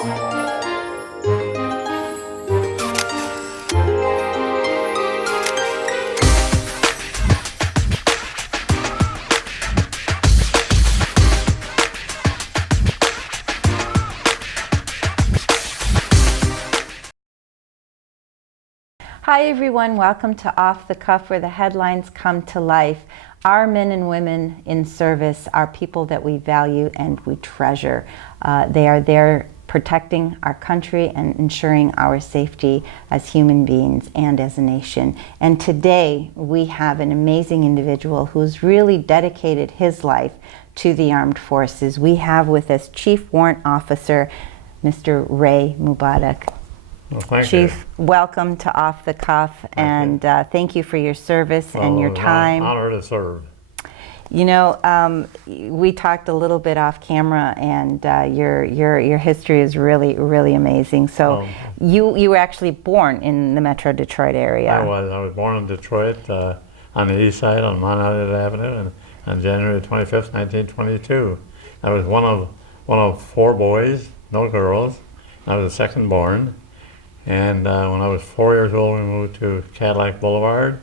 Hi everyone, welcome to Off the Cuff, where the headlines come to life. Our men and women in service are people that we value and we treasure. They are there protecting our country and ensuring our safety as human beings and as a nation. And today we have an amazing individual who's really dedicated his life to the armed forces. We have with us Chief Warrant Officer, Mr. Ray Mabarak. Well, thank Chief, you. welcome to Off the Cuff, and thank you for your service and your time. Honor to serve. You know, we talked a little bit off camera, and your history is really amazing. So, you were actually born in the Metro Detroit area. I was born in Detroit on the east side on Mount Elliott Avenue, and on January 25th, 1922. I was one of four boys, no girls. I was the second born. And when I was 4 years old, we moved to Cadillac Boulevard,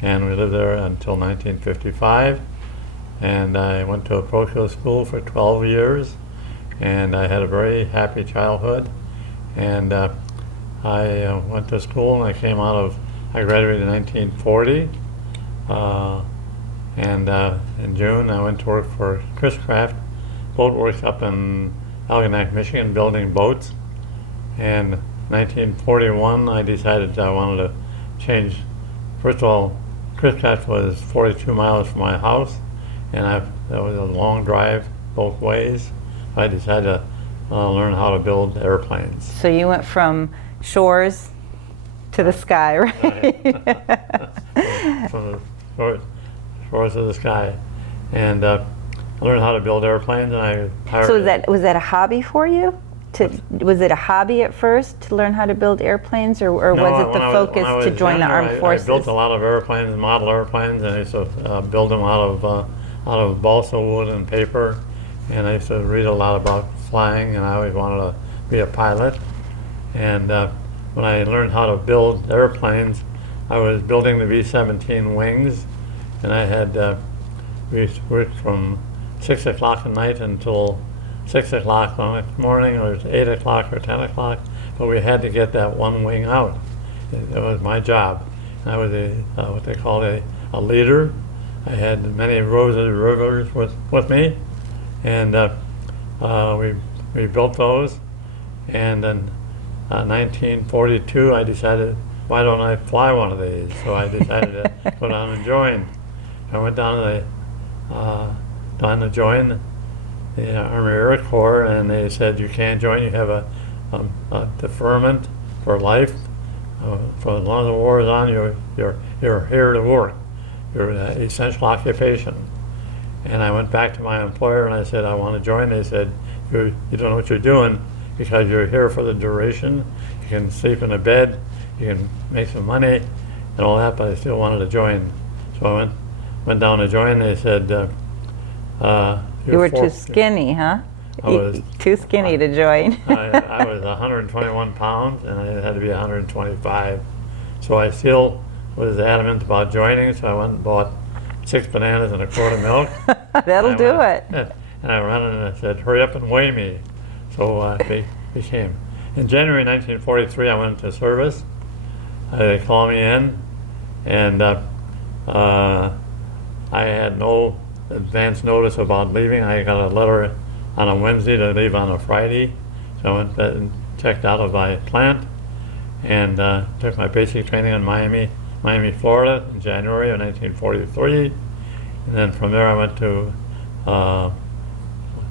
and we lived there until 1955. And I went to a parochial school for 12 years, and I had a very happy childhood. And I went to school, and I graduated in 1940. In June, I went to work for Chris Craft Boat Works up in Algonac, Michigan, building boats. And 1941, I decided I wanted to change. First of all, Chris Craft was 42 miles from my house, and that was a long drive both ways. I decided to learn how to build airplanes. So you went from shores to the sky, right? From the shores of the sky. And I learned how to build airplanes, and I hired. So was that a hobby for you? Was it a hobby at first to learn how to build airplanes, or was it the focus to join the armed forces? I built a lot of airplanes, model airplanes, and I used to build them out of balsa wood and paper. And I used to read a lot about flying, and I always wanted to be a pilot. And when I learned how to build airplanes, I was building the V-17 wings, and I had we worked from 6 o'clock at night until 6 o'clock the next morning, or 8 o'clock or 10 o'clock, but we had to get that one wing out. It was my job. I was what they call a leader. I had many rows of rivers with me, and we built those. And in 1942, I decided, why don't I fly one of these? So I decided to go down and join. I went down to join the Army Air Corps, and they said, you can't join, you have a deferment for life. For as long as the war is on, you're here to work. You're an essential occupation. And I went back to my employer and I said, I want to join. They said, you don't know what you're doing because you're here for the duration. You can sleep in a bed, you can make some money and all that, but I still wanted to join. So I went down to join. They said, you were too skinny, huh? I was too skinny to join. I was 121 pounds, and I had to be 125. So I still was adamant about joining, so I went and bought 6 bananas and a quart of milk. That'll do it. And I ran and I said, hurry up and weigh me. So they became. In January 1943, I went into service. They called me in, and I had no advance notice about leaving. I got a letter on a Wednesday to leave on a Friday. So I went and checked out of my plant and took my basic training in Miami, Florida in January of 1943. And then from there I went to the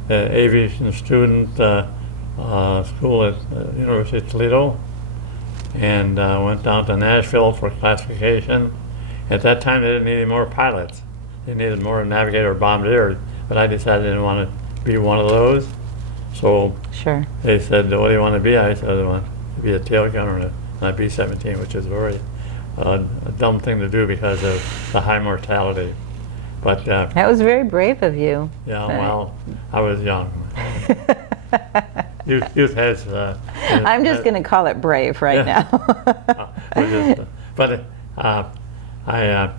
aviation student school at University of Toledo, and went down to Nashville for classification. At that time they didn't need any more pilots. They needed more navigator or bombardiers, but I decided I didn't want to be one of those. So sure. They said, what do you want to be? I said, I want to be a tail gunner and a B-17, which is a very dumb thing to do because of the high mortality. But that was very brave of you. Yeah, well, I was young. youth has. I'm just going to call it brave right Yeah. now. But I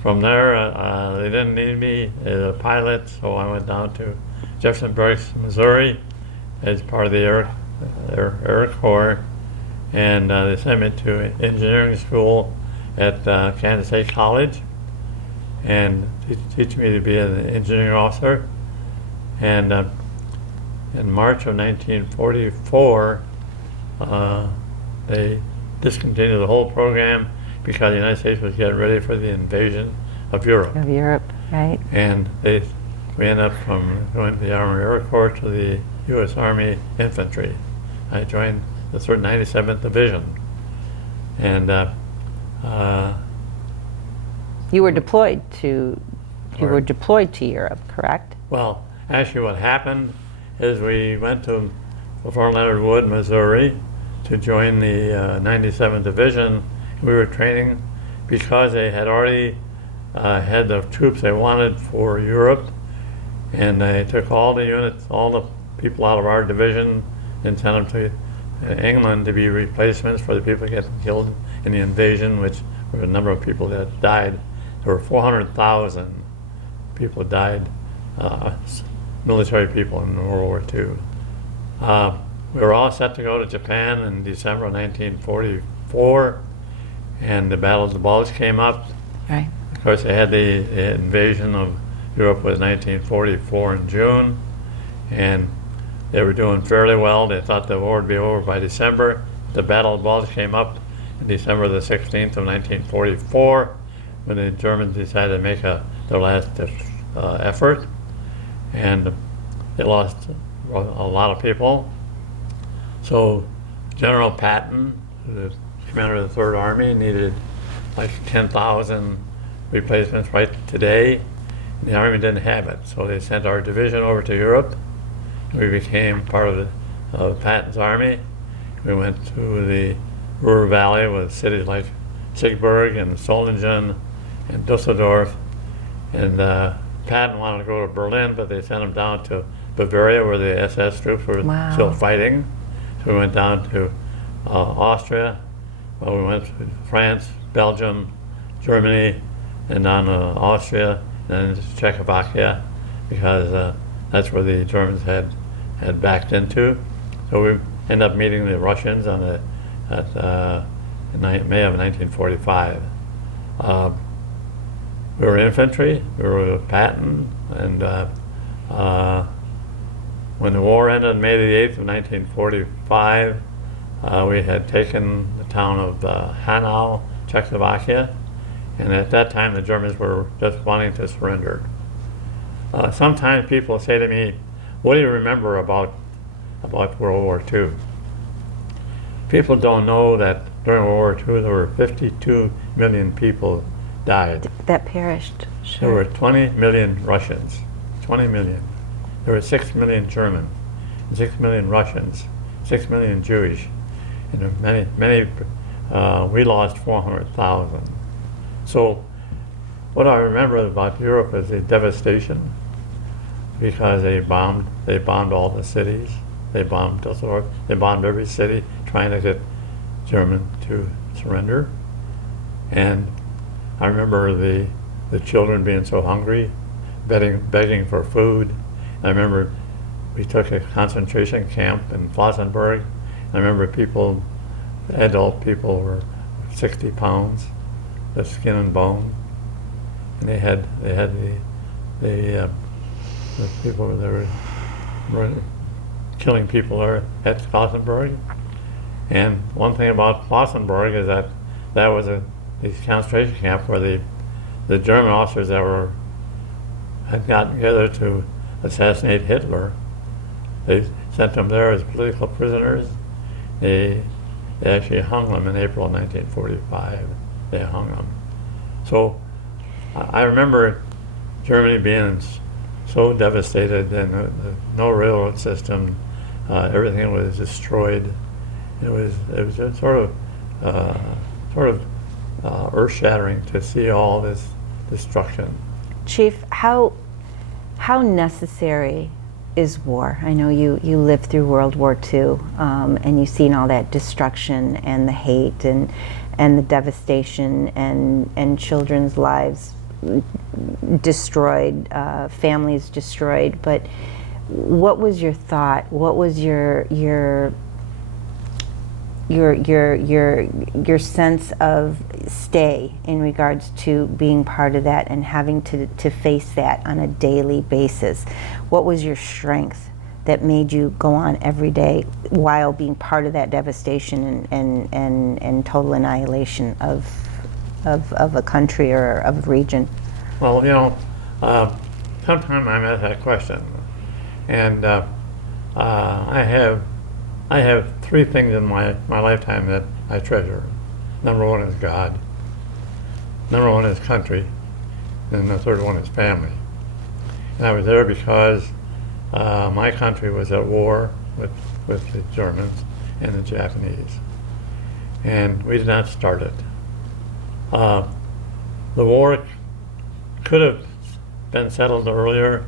from there they didn't need me as a pilot, so I went down to Jeffersonburg, Missouri, as part of the Air Corps, and they sent me to engineering school at Kansas State College, and teach me to be an engineering officer. And in March of 1944, they discontinued the whole program because the United States was getting ready for the invasion of Europe. Of Europe, right. And we ended up from going to the Army Air Corps to the U.S. Army Infantry. I joined the 97th Division. And You were deployed to Europe, correct? well, actually what happened is we went to Fort Leonard Wood, Missouri, to join the 97th Division. We were training because they had already had the troops they wanted for Europe, and they took all the units, all the people out of our division, and sent them to England to be replacements for the people getting killed in the invasion, which were a number of people that died. There were 400,000 people died, military people in World War II. We were all set to go to Japan in December of 1944, and the Battle of the Bulge came up. Right. Of course, they had the invasion of Europe was 1944 in June, and they were doing fairly well. They thought the war would be over by December. The Battle of the Bulge came up on December the 16th of 1944, when the Germans decided to make their last effort, and they lost a lot of people. So General Patton, the commander of the Third Army, needed like 10,000 replacements right today. And the Army didn't have it, so they sent our division over to Europe. We became part of Patton's Army. We went to the Ruhr Valley with cities like Siegburg and Solingen and Dusseldorf. And Patton wanted to go to Berlin, but they sent him down to Bavaria, where the SS troops were still fighting. So we went down to Austria. Well, we went to France, Belgium, Germany, and down to Austria, and then to Czechoslovakia, because that's where the Germans had backed into. So we ended up meeting the Russians in May of 1945. We were infantry. We were with Patton, and when the war ended on May the 8th of 1945, we had taken the town of Hanau, Czechoslovakia, and at that time the Germans were just wanting to surrender. Sometimes people say to me, "What do you remember about World War II?" People don't know that during World War II there were 52 million people died. That perished. Sure. There were 20 million Russians, 20 million. There were 6 million German, 6 million Russians, 6 million Jewish, and many. We lost 400,000. So, what I remember about Europe is the devastation, because they bombed all the cities. They bombed Dusseldorf. They bombed every city, trying to get German to surrender. And I remember the children being so hungry, begging for food. I remember we took a concentration camp in Flossenburg. I remember adult people were 60 pounds, the skin and bone, and they had the people that were killing people there at Flossenburg. And one thing about Flossenburg is that was the concentration camp where the German officers that had gotten together to assassinate Hitler, they sent them there as political prisoners. They actually hung them in April 1945. They hung them. So I remember Germany being so devastated, and no railroad system, everything was destroyed. It was just sort of earth-shattering to see all this destruction. Chief, how necessary is war. I know you lived through World War II, and you've seen all that destruction and the hate and the devastation and children's lives destroyed, families destroyed. But what was your thought? What was your sense of stay in regards to being part of that and having to face that on a daily basis? What was your strength that made you go on every day while being part of that devastation and total annihilation of a country or of a region? Well, sometimes I'm asked that question, and I have three things in my lifetime that I treasure. Number one is God. Number one is country. And the third one is family. And I was there because my country was at war with the Germans and the Japanese. And we did not start it. The war could have been settled earlier.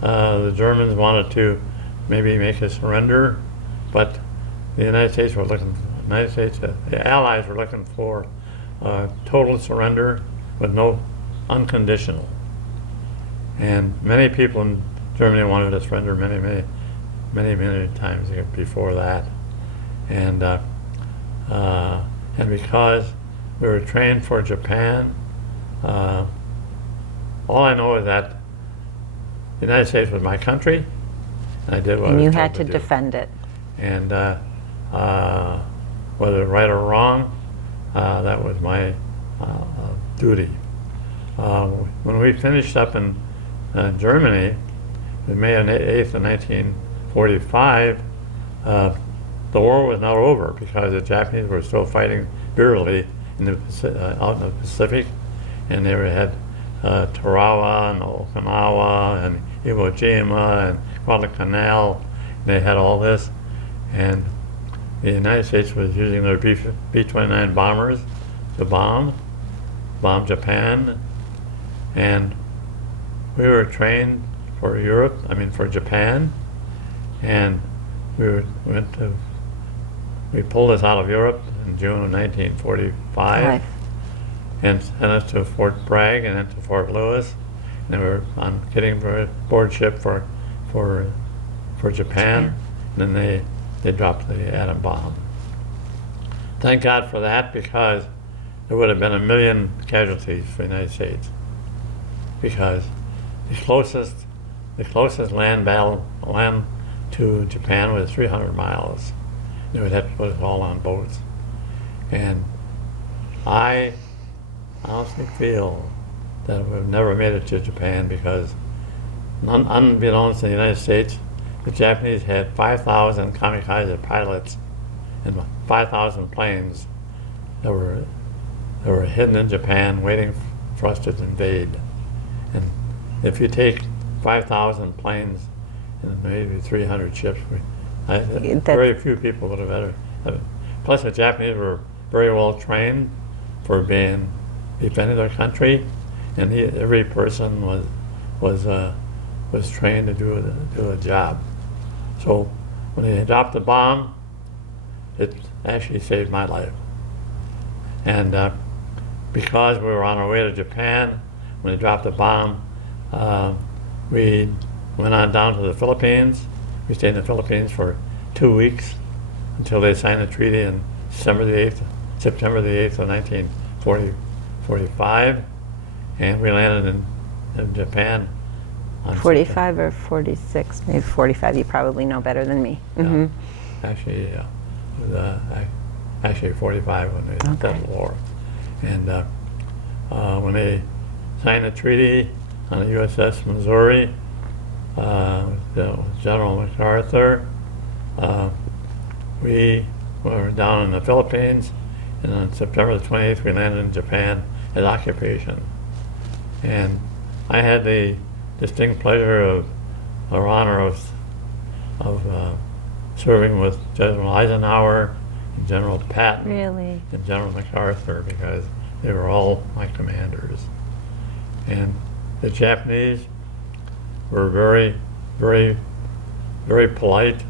The Germans wanted to maybe make a surrender, but the United States, the Allies were looking for total surrender with no unconditional. And many people in Germany wanted to surrender many times before that. And because we were trained for Japan, all I know is that the United States was my country, and I did what I was told to do. And you had to defend it. And whether right or wrong, that was my duty. When we finished up in Germany, on May 8th of 1945, the war was not over because the Japanese were still fighting bitterly out in the Pacific, and they had Tarawa and Okinawa and Iwo Jima and Guadalcanal. They had all this. And the United States was using their B-29 bombers to bomb Japan, and we were trained for for Japan, and we pulled us out of Europe in June of 1945, Right. and sent us to Fort Bragg and then to Fort Lewis, and we were getting board ship for Japan, and then they dropped the atom bomb. Thank God for that, because there would have been 1 million casualties for the United States, because the closest land to Japan was 300 miles. They would have to put us all on boats. And I honestly feel that we've never made it to Japan because, unbeknownst to the United States, the Japanese had 5,000 kamikaze pilots and 5,000 planes that were hidden in Japan waiting for us to invade. And if you take 5,000 planes and maybe 300 ships, very few people would have had it. Plus, the Japanese were very well trained for defending their country, and every person was trained to do a job. So when they dropped the bomb, it actually saved my life. And because we were on our way to Japan, when they dropped the bomb, we went on down to the Philippines. We stayed in the Philippines for 2 weeks until they signed the treaty on September the 8th of 1945, and we landed in Japan. 45 or 46, maybe 45. You probably know better than me. Mm-hmm. Actually, it was actually 45 when they started the war. And when they signed the treaty on the USS Missouri, General MacArthur, we were down in the Philippines, and on September the 28th we landed in Japan as occupation. And I had the distinct pleasure or honor of serving with General Eisenhower and General Patton and General MacArthur, because they were all my commanders. And the Japanese were very, very very polite.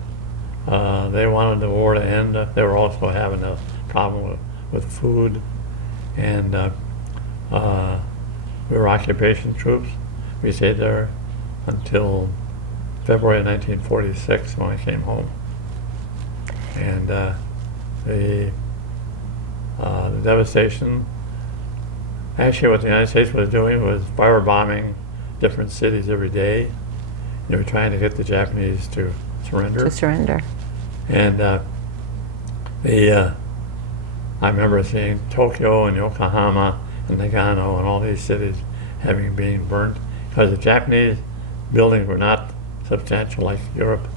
They wanted the war to end. They were also having a problem with food, and we were occupation troops. We stayed there until February 1946 when I came home. And the devastation, actually what the United States was doing was firebombing different cities every day. They were trying to get the Japanese to surrender. To surrender. And I remember seeing Tokyo and Yokohama and Nagano and all these cities having been burnt because the Japanese buildings were not substantial like Europe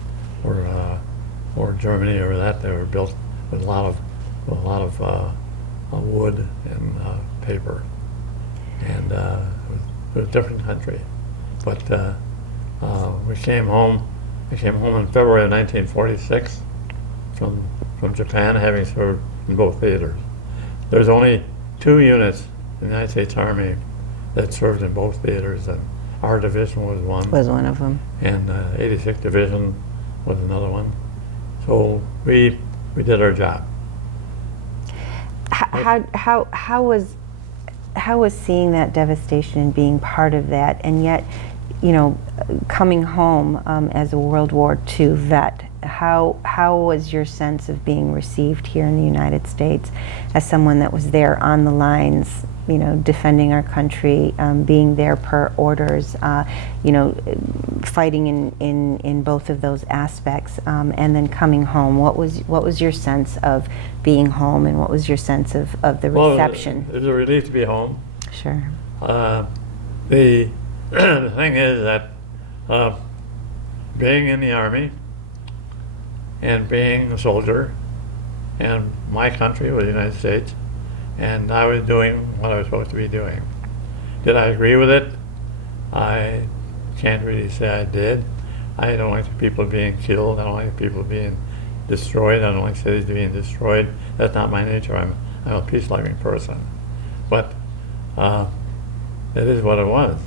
or Germany or that. They were built with a lot of wood and paper, and it was a different country. But we came home. I came home in February of 1946 from Japan, having served in both theaters. There's only 2 units in the United States Army that served in both theaters, and our division was one. Was one of them. And 86th Division was another one. So we did our job. How was seeing that devastation and being part of that, and yet, you know, coming home as a World War II vet? How was your sense of being received here in the United States as someone that was there on the lines, you know, defending our country, being there per orders, you know, fighting in both of those aspects, and then coming home? What was your sense of being home, and what was your sense of the reception? Well, it was a relief to be home. Sure. The thing is that being in the Army and being a soldier, and my country was the United States, and I was doing what I was supposed to be doing. Did I agree with it? I can't really say I did. I don't like people being killed. I don't like people being destroyed. I don't like cities being destroyed. That's not my nature. I'm a peace-loving person. But it is what it was,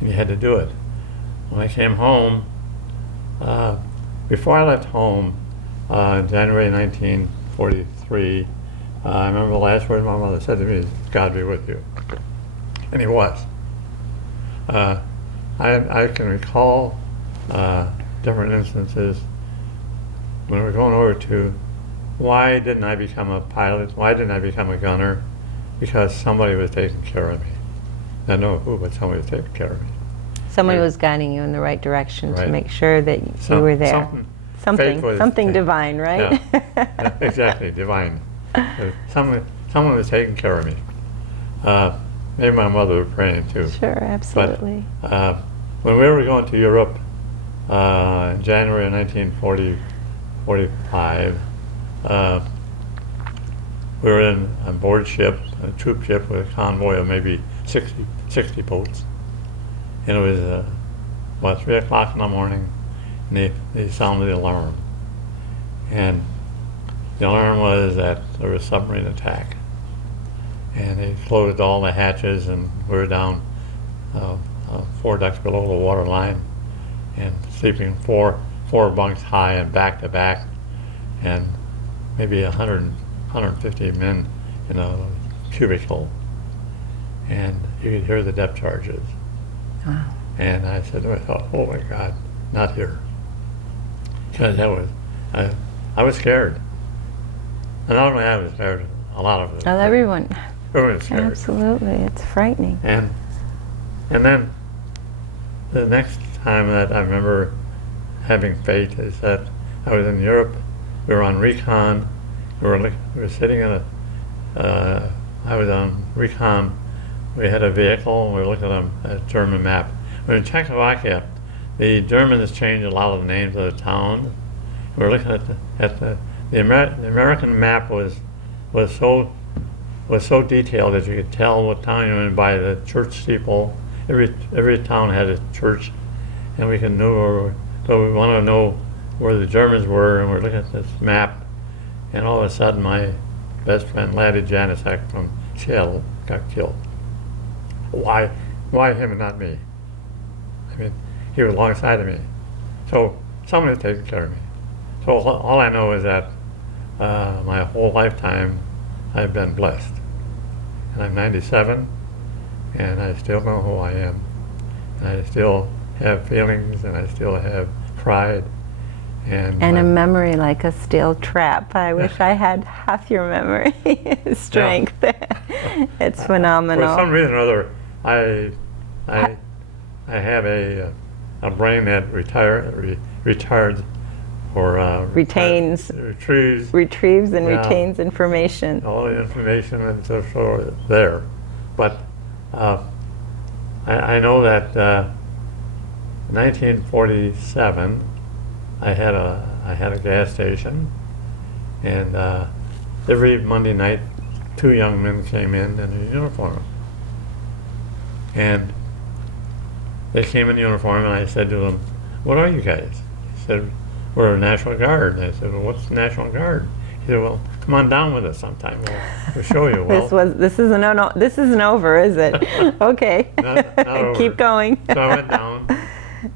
and you had to do it. When I came home, before I left home in January 1943, I remember the last words my mother said to me is, "God be with you." And he was. I can recall different instances when we were going over to, why didn't I become a pilot? Why didn't I become a gunner? Because somebody was taking care of me. I don't know who, but somebody was taking care of me. Somebody was guiding you in the right direction to Right. make sure that you were there. Something divine, right? Yeah, exactly, divine. Someone was taking care of me. Maybe my mother was praying too. Sure, absolutely. But when we were going to Europe in January of 1945, we were on board ship, a troop ship with a convoy of maybe 60 boats. And it was about 3 o'clock in the morning, and they sounded the alarm. And the alarm was that there was a submarine attack. And they closed all the hatches, and we were down 4 decks below the water line, and sleeping four bunks high and back to back, and maybe 150 men in a cubicle. And you could hear the depth charges. Wow. And I said to myself, "Oh my God, not here." Because I was scared. And not only I was scared, a lot of us. Well, everyone was scared. Absolutely, it's frightening. And then the next time that I remember having faith is that I was in Europe. We were on recon. We were sitting in I was on recon. We had a vehicle, and we were looking at a German map. We were in Czechoslovakia. The Germans changed a lot of the names of the towns. We were looking at the American map was so detailed that you could tell what town you were in by the church steeple. Every town had a church, and we could know. So we wanted to know where the Germans were, and we're looking at this map, and all of a sudden my best friend Laddie Janicek from Seattle got killed. Why him and not me? I mean, he was alongside of me. So somebody taking care of me. So all I know is that my whole lifetime I've been blessed. And I'm 97, and I still know who I am. And I still have feelings, and I still have pride. And a memory like a steel trap. I wish I had half your memory strength. It's phenomenal. For some reason or other, I have a brain that retards or retrieves and retains information. All the information is so there, but I know that 1947 I had a gas station, and every Monday night 2 young men came in a uniform, and they came in uniform, and I said to them, "What are you guys?" He said, "We're a National Guard." And I said, "Well, what's the National Guard?" He said, "Well, come on down with us sometime. We'll show you." Well, this isn't over, is it? Okay. Not over. Keep going. So I went down,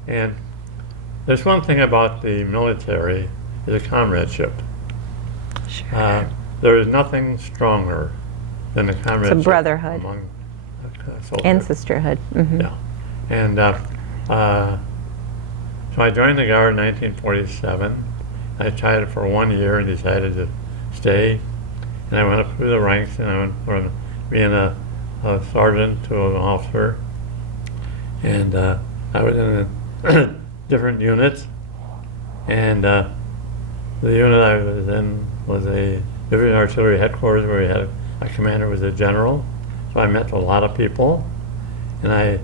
and there's one thing about the military is a comradeship. Sure. There is nothing stronger than the comradeship. It's a brotherhood. Among soldiers. And sisterhood. Mm-hmm. Yeah. And so I joined the Guard in 1947. I tried it for 1 year and decided to stay. And I went up through the ranks, and I went from being a sergeant to an officer. And I was in different units. And the unit I was in was a Division Artillery Headquarters, where we had a commander was a general. So I met a lot of people. And I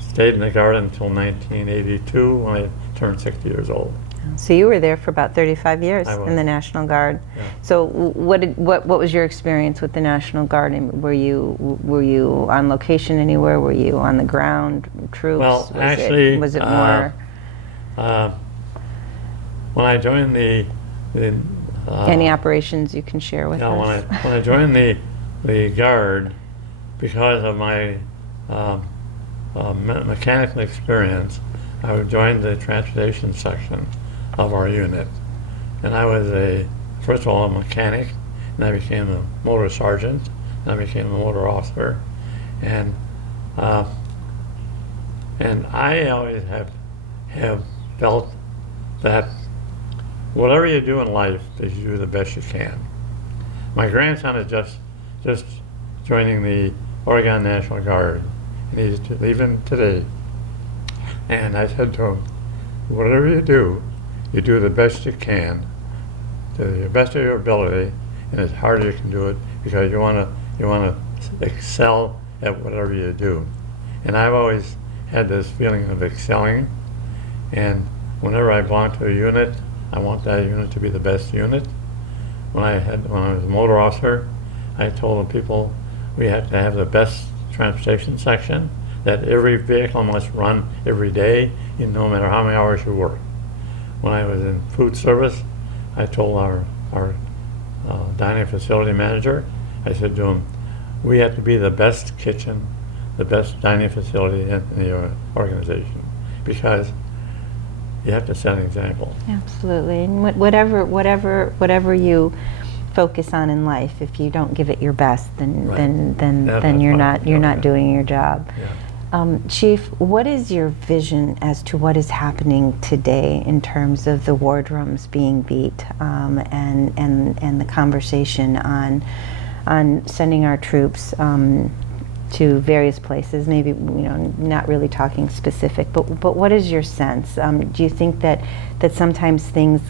stayed in the Guard until 1982, when I turned 60 years old. So you were there for about 35 years in the National Guard. Yeah. So what was your experience with the National Guard? And were you on location anywhere? Were you on the ground, troops? Well, actually, was it more? When I joined the Any operations you can share with us? When I joined the Guard, because of my mechanical experience, I joined the transportation section of our unit. And I was first of all, a mechanic, and I became a motor sergeant, and I became a motor officer. And I always have felt that whatever you do in life, is you do the best you can. My grandson is just joining the Oregon National Guard, and he's leaving today. And I said to him, whatever you do the best you can, to the best of your ability, and as hard as you can do it, because you want to excel at whatever you do. And I've always had this feeling of excelling, and whenever I belong to a unit, I want that unit to be the best unit. When I was a motor officer, I told the people we had to have the best transportation section, that every vehicle must run every day, no matter how many hours you work. When I was in food service, I told our dining facility manager, I said to him, we have to be the best kitchen, the best dining facility in the organization, because you have to set an example. Absolutely, and whatever you focus on in life, if you don't give it your best, then you're not doing your job. Yeah. Chief, what is your vision as to what is happening today in terms of the wardrooms being beat, and the conversation on sending our troops to various places? Maybe not really talking specific, but what is your sense? Do you think that sometimes things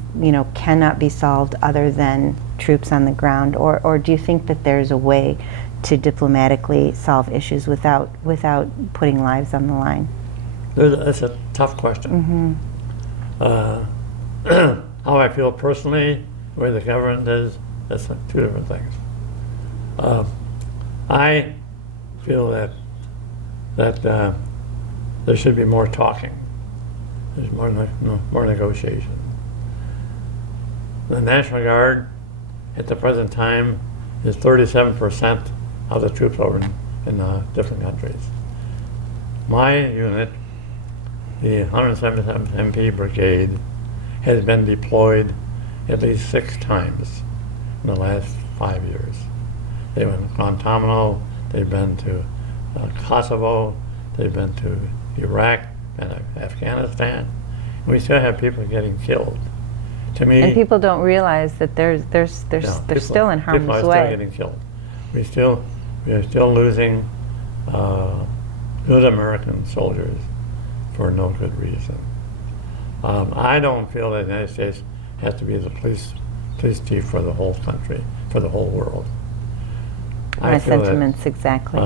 cannot be solved other than troops on the ground, or do you think that there's a way to diplomatically solve issues without putting lives on the line? That's a tough question. Mm-hmm. How I feel personally, where the government is, that's two different things. I feel that there should be more talking. There's more negotiation. The National Guard, at the present time, is 37% of the troops over in different countries. My unit the 177th MP Brigade has been deployed at least 6 times in the last 5 years. They've been to Guantanamo, they've been to Kosovo, they've been to Iraq and Afghanistan. We still have people getting killed. To me, And people don't realize that they're still in harm's people are way. still getting killed. We are still losing good American soldiers for no good reason. I don't feel that the United States has to be the police chief for the whole country, for the whole world. My I feel that, sentiments exactly.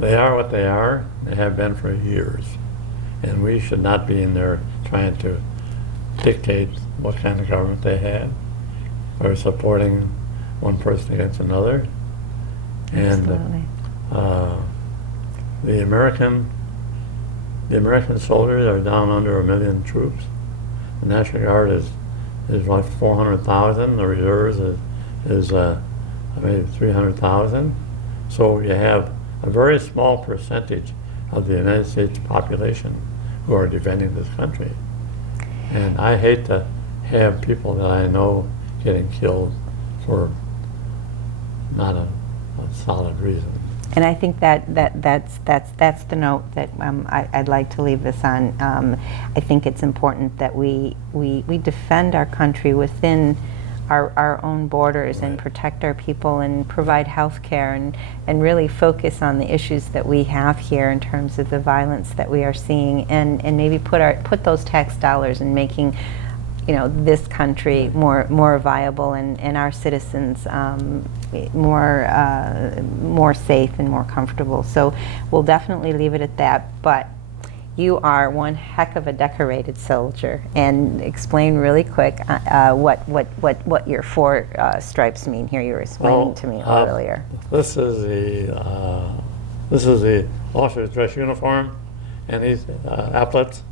they are what they are. They have been for years. And we should not be in there trying to dictate what kind of government they have or supporting one person against another. And Absolutely. the American soldiers are down under 1 million troops. The National Guard is like 400,000. The reserves is maybe 300,000. So you have a very small percentage of the United States population who are defending this country. And I hate to have people that I know getting killed for not a solid reason. And I think that's the note that I'd like to leave this on. I think it's important that we defend our country within our own borders, right, and protect our people and provide health care and really focus on the issues that we have here in terms of the violence that we are seeing, and maybe put those tax dollars in making, you know, this country more viable and our citizens more safe and more comfortable. So we'll definitely leave it at that. But you are one heck of a decorated soldier, and explain really quick what your 4 stripes mean here. You were explaining to me earlier. This is the officer's dress uniform, and these epaulets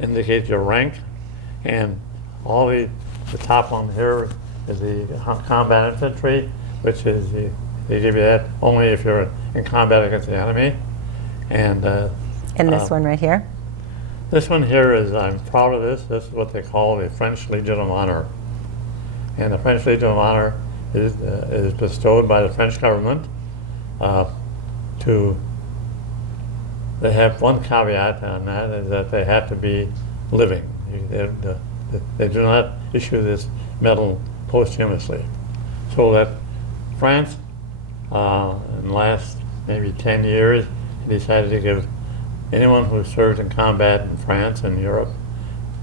indicate your rank. And all the top one here is the combat infantry, which is they give you that only if you're in combat against the enemy. And this one right here? This one here is, I'm proud of this. This is what they call the French Legion of Honor. And the French Legion of Honor is bestowed by the French government they have one caveat on that, is that they have to be living. They do not issue this medal posthumously. So that France, in the last maybe 10 years, decided to give anyone who served in combat in France and Europe,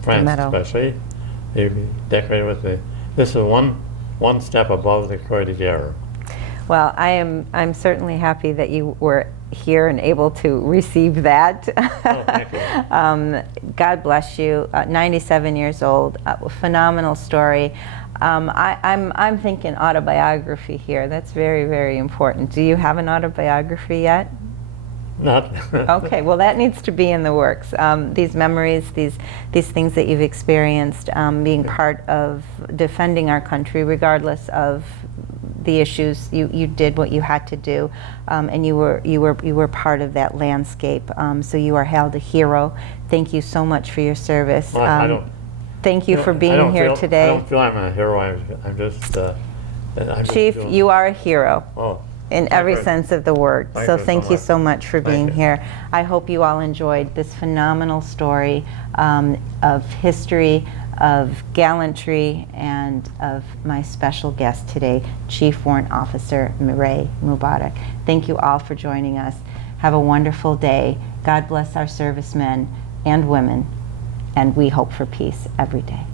France especially, they be decorated with this is one step above the Croix de Guerre. Well, I'm certainly happy that you were here and able to receive that. Oh, thank you. God bless you. 97 years old, phenomenal story. I'm thinking autobiography here. That's very, very important. Do you have an autobiography yet? Not. Okay, well that needs to be in the works. These memories, these things that you've experienced, being part of defending our country, regardless of the issues, you did what you had to do, and you were part of that landscape. So you are hailed a hero. Thank you so much for your service. Well, thank you for being here today. I don't feel I'm a hero. I'm just. Chief, you are a hero. Oh. In every sense of the word. So thank you so much for being here. I hope you all enjoyed this phenomenal story of history, of gallantry, and of my special guest today, Chief Warrant Officer Raymond Mabarak. Thank you all for joining us. Have a wonderful day. God bless our servicemen and women, and we hope for peace every day.